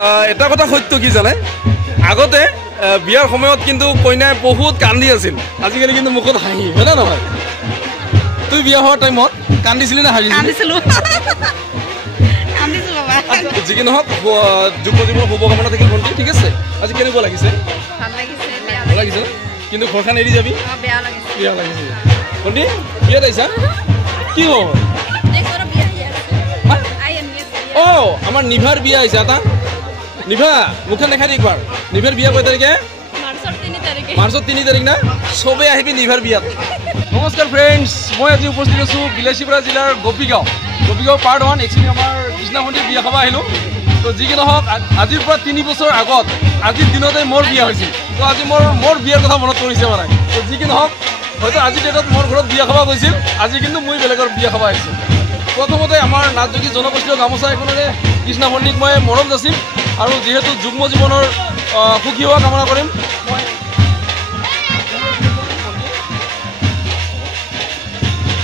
এটা কথা সত্য কি জানে আগতে বিয়াৰ সময়ত কিন্তু কইনাই বহুত কান্দি আছিল আজিকালি কিন্তু মুখত হাঁহি হয় না নহয় তুই বিয়া হোৱাৰ টাইমত কান্দিছিলি না হাঁহিছিলি কান্দিছিলো কান্দিছো বাবা যিকি নহওক যুৱ জীৱনৰ শুভকামনা থাকিল ভণ্টি ঠিক আছে আজি কেনেকুৱা লাগিছে ভাল লাগিছে ভাল লাগিছে কিন্তু ঘৰখন এৰি যাবি বেয়া লাগিছে বেয়া লাগিছে ভণ্টি বিয়াত আহিছা কি হ'ল আমাৰ নিভাৰ বিয়া আহিছে এটা নিভা মুখখন দেখাই দি একবাৰ নিভাৰ বিয়া কয় তাৰিখে মাৰ্চৰ 3 তাৰিখ না চবেই আহিবি নিভাৰ বিয়াত নমস্কাৰ ফ্ৰেণ্ডছ মই আজি উপস্থিত আছোঁ বিলাসীপাৰা জিলাৰ গোপীগাঁও পাৰ্ট 1 একচুৱেলি আমাৰ কৃষ্ণা ভণ্টিৰ বিয়া খাব আহিলোঁ তো যি কি নহওক আজিৰ পৰা 3 বছৰ আগত আজিৰ দিনতে মোৰ বিয়া হৈছিল তো আজি মোৰ বিয়াৰ কথা মনত পৰিছে মানে তো যি কি নহওক হয়তো আজিৰ ডেটত মোৰ ঘৰত বিয়া খাব গৈছিল আজি কিন্তু মই বেলেগৰ বিয়া খাব আহিছোঁ প্ৰথমতে আমাৰ নাথযোগী জনগোষ্ঠীয় গামোচা এখনেৰে কৃষ্ণা ভণ্টিক মই মৰম যাচিম আৰু যেহেতু যুগ্ম জীৱনৰ সুখী হোৱা কামনা কৰিম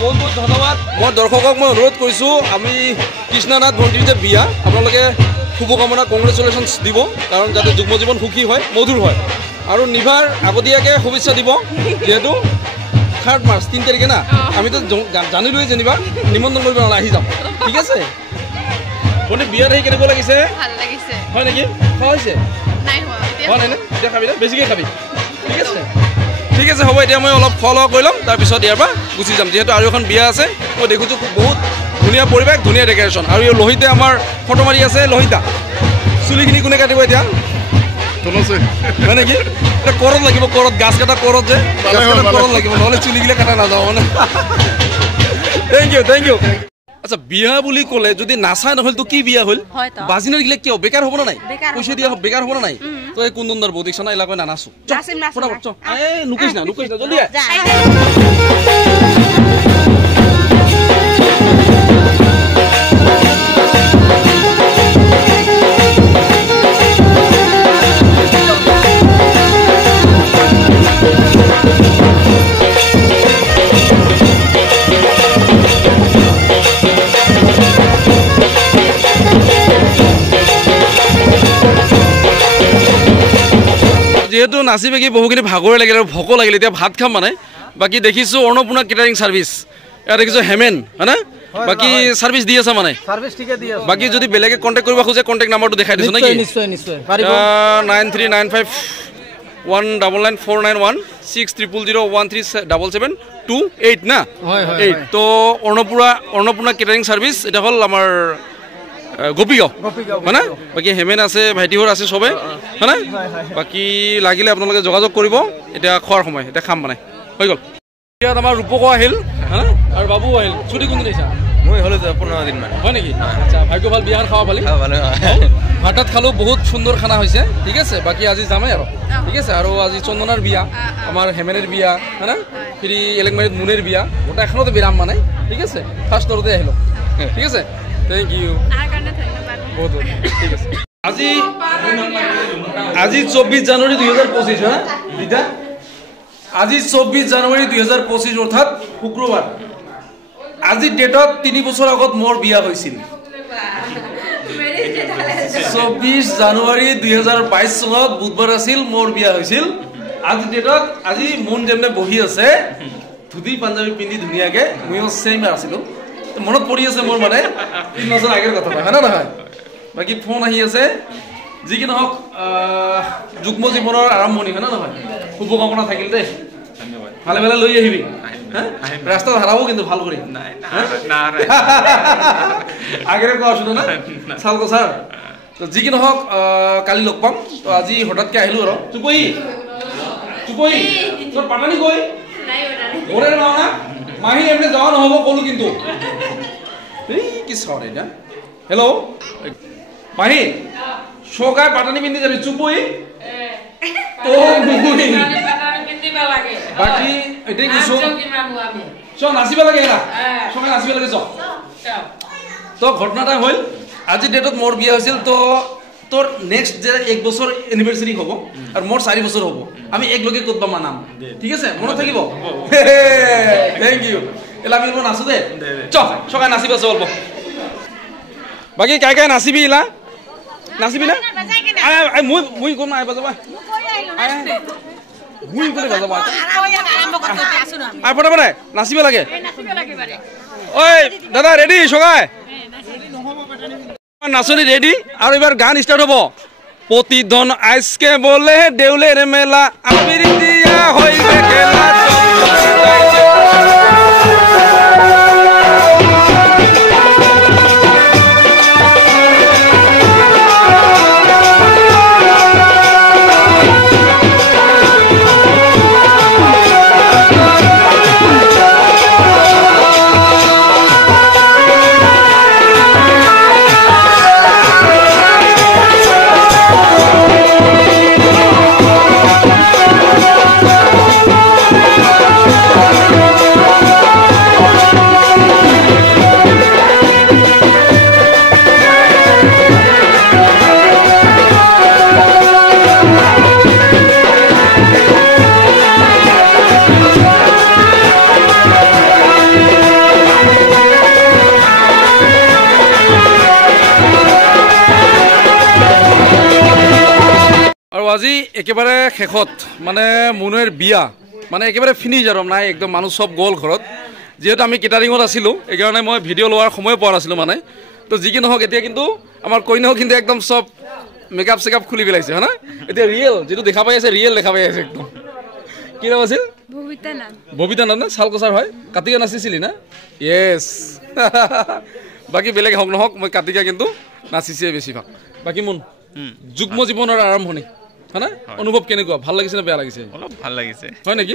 বহুত বহুত ধন্যবাদ মই দৰ্শকক মই অনুৰোধ কৰিছোঁ আমি কৃষ্ণনাথ ভণ্টিৰ যে বিয়া আপোনালোকে শুভকামনা কংগ্ৰেচুলেশ্যনছ দিব কাৰণ যাতে যুগ্ম জীৱন সুখী হয় মধুৰ হয় আৰু নিভাৰ আগতীয়াকৈ শুভেচ্ছা দিব যিহেতু 3 মাৰ্চ 3 তাৰিখে না আমিতো জানিলোৱেই যেনিবা নিমন্ত্ৰণ কৰিব নালাগে আহি যাম ঠিক আছে ভণ্টি বিয়াত আহি কেনেকুৱা লাগিছে ভাল লাগিছে হয় নেকি খোৱা হৈছে নাই হোৱা নাই এতিয়া খাবি না বেছিকৈ খাবি ঠিক আছে হ'ব এতিয়া মই অলপ খোৱা লোৱা কৰি ল'ম তাৰপিছত ইয়াৰ পৰা গুচি যাম যিহেতু আৰু এখন বিয়া আছে মই দেখিছোঁ বহুত ধুনীয়া পৰিৱেশ ধুনীয়া ডেকৰেশ্যন আৰু এই লোহিতে আমাৰ ফটো মাৰি আছে লোহিতা চুলিখিনি কোনে কাটিব এতিয়া হয় নেকি এতিয়া কৰত লাগিব কৰত গাছ কাটা কৰত যে কৰত লাগিব নহ'লে চুলিগিলা কাটা নাযাওঁ মানে থেংক ইউ আচ্ছা বিয়া বুলি ক'লে যদি নাচা নহ'ল তো কি বিয়া হ'ল বাজিনাৰ গিলা কিয় বেকাৰ হ'ব না নাই পইচা দিয়া বেকাৰ হ'ব না নাই তো এই কুন্দনদাৰ বহুত দেখিছ না এলাকৈ নানাচো নুকিছ না জলদি যেহেতু নাচি বাগি বহুখিনি ভাগৰে লাগিলে আৰু ভোকো লাগিলে এতিয়া ভাত খাম মানে বাকী দেখিছোঁ অন্নপূৰ্ণা কেটাৰিং ছাৰ্ভিচ ইয়াত দেখিছোঁ হেমেন হয়নে বাকী ছাৰ্ভিচ দি আছে মানে বাকী যদি বেলেগে কণ্টেক্ট কৰিব খোজে কণ্টেক্ট নাম্বাৰটো দেখাই দিছোঁ নেকি 9395199491 6000137778 না 8 তো অন্নপূৰ্ণা কেটাৰিং ছাৰ্ভিচ এটা হ'ল আমাৰ গোপীগাঁও হয় না বাকী হেমেন আছে ভাইটিহৰ আছে চবে হয় না বাকী লাগিলে আপোনালোকে যোগাযোগ কৰিব এতিয়া খোৱাৰ সময় এতিয়া খাম মানে হৈ গ'ল ইয়াত আমাৰ ৰূপকো আহিল হা আৰু বাবু আহিল ছুটি কোনদিন আহিছা মই হ'লো 15 দিন মান হয় নেকি আচ্ছা ভাগ্য ভাল বিয়াখন খাব পালি ভাতত খালো বহুত সুন্দৰ খানা হৈছে ঠিক আছে বাকী আজি যামেই আৰু ঠিক আছে আৰু আজি চন্দনাৰ বিয়া আমাৰ হেমেনৰ বিয়া হয় না ফিৰি এলেকমাৰীত মুনেৰ বিয়া গোটা এখনতে বিৰাম মানে ঠিক আছে ফাৰ্ষ্ট ফ্ল'ৰতে আহিলোঁ ঠিক আছে থেংক ইউ বহুত ঠিক আছে আজি 24 জানুৱাৰী 2025 হা দিদা আজি 24 জানুৱাৰী 2025 অৰ্থাৎ শুক্ৰবাৰ আজি ডেটত 3 বছৰ আগত মোৰ বিয়া হৈছিল 24 জানুৱাৰী 2022 চনত বুধবাৰ আছিল মোৰ বিয়া হৈছিল আজি ডেটত আজি মন যেনে বহি আছে ধুতি পাঞ্জাবী পিন্ধি ধুনীয়াকৈ ময়ো চেম আছিলোঁ মনত পৰি আছে মোৰ মানে 3 বছৰ আগৰ কথা হয় না নহয় বাকী ফোন আহি আছে যি কি নহওক যুগ্ম জীৱনৰ আৰম্ভণি হয় না নহয় শুভকামনা থাকিল দেই ভালে ভালে লৈ আহিবি ৰাস্তাত হাৰাবো কিন্তু ভাল কৰি আগেৰে কোৱা আছো না চাল ছাৰ তো যি কি নহওক কালি লগ পাম তো আজি হঠাৎকৈ আহিলোঁ আৰু চুপহি তোৰ পাতানি গৈ ঘৰে নাও না মাহী এমনি যাওয়া নহব ক'লো কিন্তু এই কি চৰে না হেল্ল' মাহী চকাই পাতানি পিন্ধি যাবি চুপহি বাকী এটাই কৈছো চ নাচিব লাগে এৰা চকাই নাচিব লাগে চ তো ঘটনা এটা হ'ল আজি ডেটত মোৰ বিয়া হৈছিল তো তোর নেক্সট যে 1 বছর এনিভার্সারি হবো আর মোর 4 বছর হবো আমি একলগে কতবা মানাম ঠিক আছে মনে থাকিব থ্যাংক ইউ এলা আমি নাচো দে চ সকাই নাচিবা চলব বাকি কাই কাই নাচিবি ইলা নাচিবি না মুই কোন আই বাজাবা মুই কোনে বাজাবা আই পড়া পড়া নাচিব লাগে ঐ দাদা রেডি সগাই নাচনি রেডি আৰু এবাৰ গান ষ্টাৰ্ট হ'ব প্ৰতিধন আজকে বলে দেউলের মেলা আবির দিয়া হইবে খেলা আজি একেবারে শেষত মানে মুনুয়ের বিয়া মানে একেবারে ফিনিশ আর নাই একদম মানুষ সব গল ঘরত যেহেতু আমি কেটারিঙত আছিলো এই কারণে মই ভিডিও লোৱাৰ সময় পোৱা নাছিলো মানে তো যি কি নহওক এতিয়া কিন্তু আমাৰ কইনাও কিন্তু একদম সব মেকআপ সেকআপ খুলি পেলাইছে হয়না এতিয়া রিয়েল যেটো দেখা পাই আছে রিয়েল দেখা পাই আছে একদম কি নাম আছিল ববিতা নাম না সালকসার হয় কাটিকা নাচিছিলি না ইয়েস বাকি বেলেগ হক নহক মই কাটিকা কিন্তু নাচিছে বেছিভাগ বাকি মুন যুগ্ম জীৱনৰ আৰম্ভণি হয়না অনুভৱ কেনেকুৱা ভাল লাগিছে না বেয়া লাগিছে অলপ ভাল লাগিছে হয় নেকি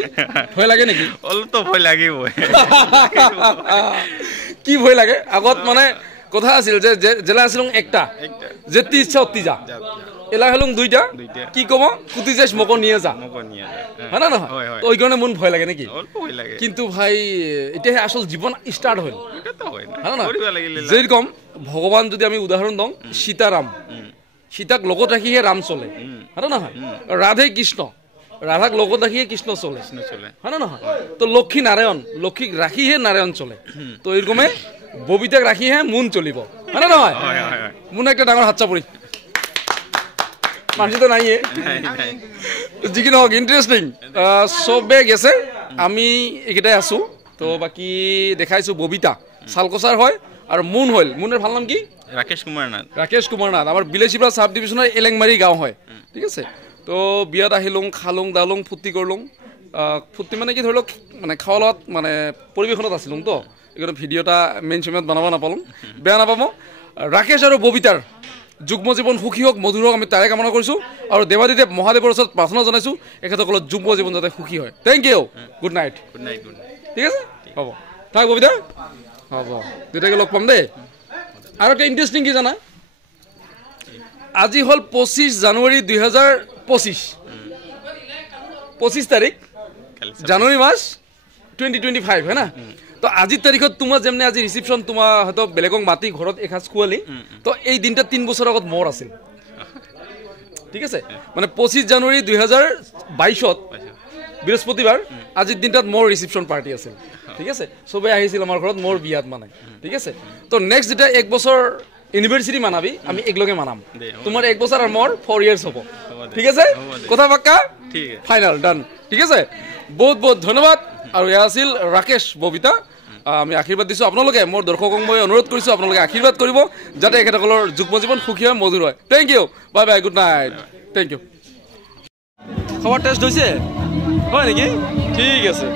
ভয় লাগে নেকি অলপ তো ভয় লাগিবই কি ভয় লাগে আগত মানে কথা আছিল যে জেলা আছিল একটা যেতি ইচ্ছা অতি যা এলা হলুং দুইটা কি কব কুতি যাস মক নিয়ে যা হয় না নহয় তো ওই কারণে মন ভয় লাগে নাকি কিন্তু ভাই এটা আসল জীবন স্টার্ট হল হয় না যেরকম ভগবান যদি আমি উদাহরণ দং সীতারাম সীতাক লগত রাখিহে রাম চলে হয় না নহয় রাধে কৃষ্ণ রাধাক লগত রাখিহে কৃষ্ণ চলে হয় না নহয় তো লক্ষ্মী নারায়ণ লক্ষ্মীক রাখিহে নারায়ণ চলে তো এরকমে ববিতাক রাখিহে মুন চলিব হয় না নহয় মুন একটা ডাঙর হাত চাপড়ি মানুষ তো নাই যি কি নহওক ইন্টারেস্টিং সবে গেছে আমি এইকেইটাই আছো তো বাকি দেখাইছো ববিতা সালকসার হয় আর মুন হল মুনের ভাল নাম কি রাকেশ কুমার নাথ আমার বিলেশিপৰা সাব ডিভিশনের এলেংমারি গাঁও হয় ঠিক আছে তো বিয়াত আহিলুং খালুং দালুং ফুর্তি করলুং ফুর্তি মানে কি ধরল মানে খাওয়া লগত মানে পরিবেশনত আছিলুং তো এগুলো ভিডিওটা মেইন সময়ত বনাব নাপালুং বেয়া নাপাব রাকেশ আৰু ববিতাৰ যুগ্ম জীৱন সুখী হোক মধুৰ হোক আমি তাৰে কামনা কৰিছোঁ আৰু দেৱাদিদেৱ মহাদেৱৰ ওচৰত প্ৰাৰ্থনা জনাইছোঁ এখেতসকলৰ যুগ্ম জীৱন যাতে সুখী হয় থেংক ইউ গুড নাইট ঠিক আছে হ'ব থাক ববিতা হ'ব দুটাকে লগ পাম দেই আৰু এটা ইণ্টাৰেষ্টিং কি জানা আজি হ'ল 25 জানুৱাৰী 2025 তাৰিখ জানুৱাৰী মাস 2025 হয় না তো আজিৰ তাৰিখত তোমাৰ যেমনে আজি ৰিসেপশন তোমাৰ হয়তো বেলেগক মাতি ঘৰত এখাজ খুৱালি তো এই দিনটা 3 বছৰ আগত মোৰ আছিল ঠিক আছে মানে 25 জানুৱাৰী 2022ত বৃহস্পতিবাৰ আজিৰ দিনটাত মোৰ ৰিসেপশন পাৰ্টি আছিল ঠিক আছে সবে আহিছিল আমাৰ ঘৰত মোৰ বিয়াত মানে ঠিক আছে তো নেক্সট যেটা 1 বছৰ ইউনিভার্সিটি মানাবি আমি একলগে মানাম তোমার 1 বছর আর মোর 4 ইয়ার্স হবো ঠিক আছে কথা পাক্কা ঠিক আছে ফাইনাল ডান ঠিক আছে বহুত বহুত ধন্যবাদ আর ইয়া আছিল রাকেশ ববিতা আমি আশীর্বাদ দিছো আপোনালোকে মোৰ দৰ্শকক মই অনুৰোধ কৰিছো আপোনালোকে আশীৰ্বাদ কৰিব যাতে এখেতসকলৰ যুগ্ম জীৱন সুখী হয় মধুৰ হয় thank you bye bye good night thank you খাবাৰ টেস্ট হৈছে হয় নেকি ঠিক আছে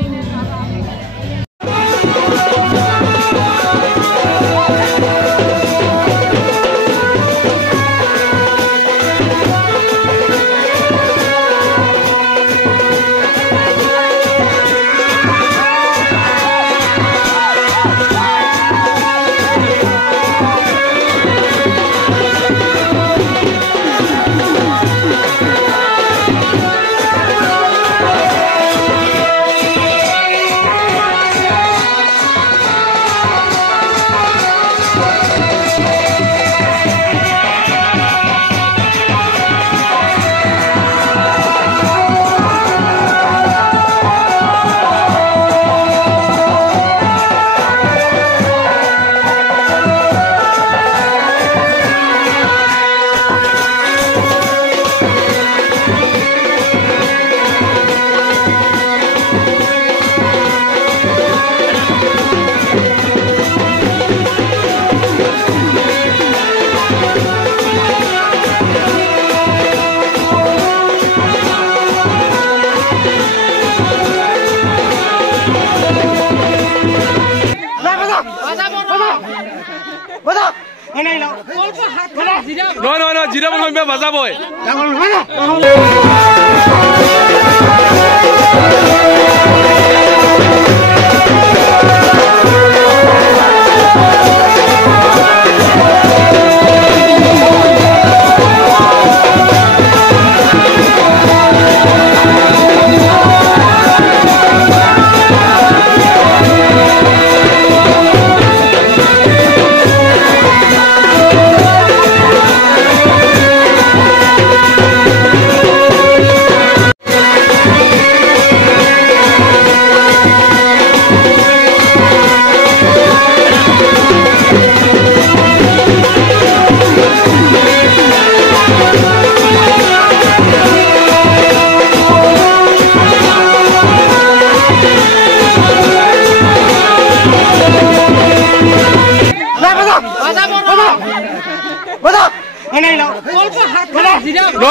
নহয় নহয় জিৰা বনাব বাজাবই নহয়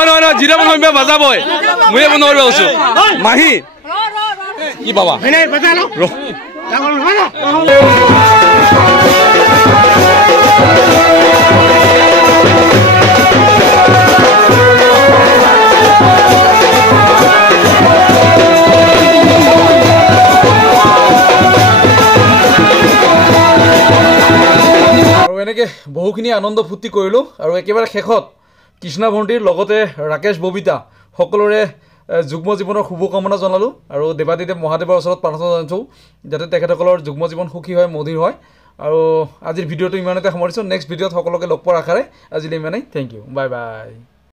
নহয় নহয় জিৰা বনাব বাজাবই ময়ে বনাব আছো মাহী কি বাবা আৰু এনেকে বহুখিনি আনন্দ ফূৰ্তি কৰিলোঁ আৰু একেবাৰে শেষত কৃষ্ণা ভণ্টিৰ লগতে ৰাকেশ ববিতা সকলোৰে যুগ্ম জীৱনৰ শুভকামনা জনালোঁ আৰু দেৱাদিদেৱ মহাদেৱৰ ওচৰত প্ৰাৰ্থনা জনাইছোঁ যাতে তেখেতসকলৰ যুগ্ম জীৱন সুখী হয় মধুৰ হয় আৰু আজিৰ ভিডিঅ'টো ইমানতে সামৰিছোঁ নেক্সট ভিডিঅ'ত সকলোকে লগ পোৱাৰ আশাৰে আজিলৈ ইমানেই থেংক ইউ বাই বাই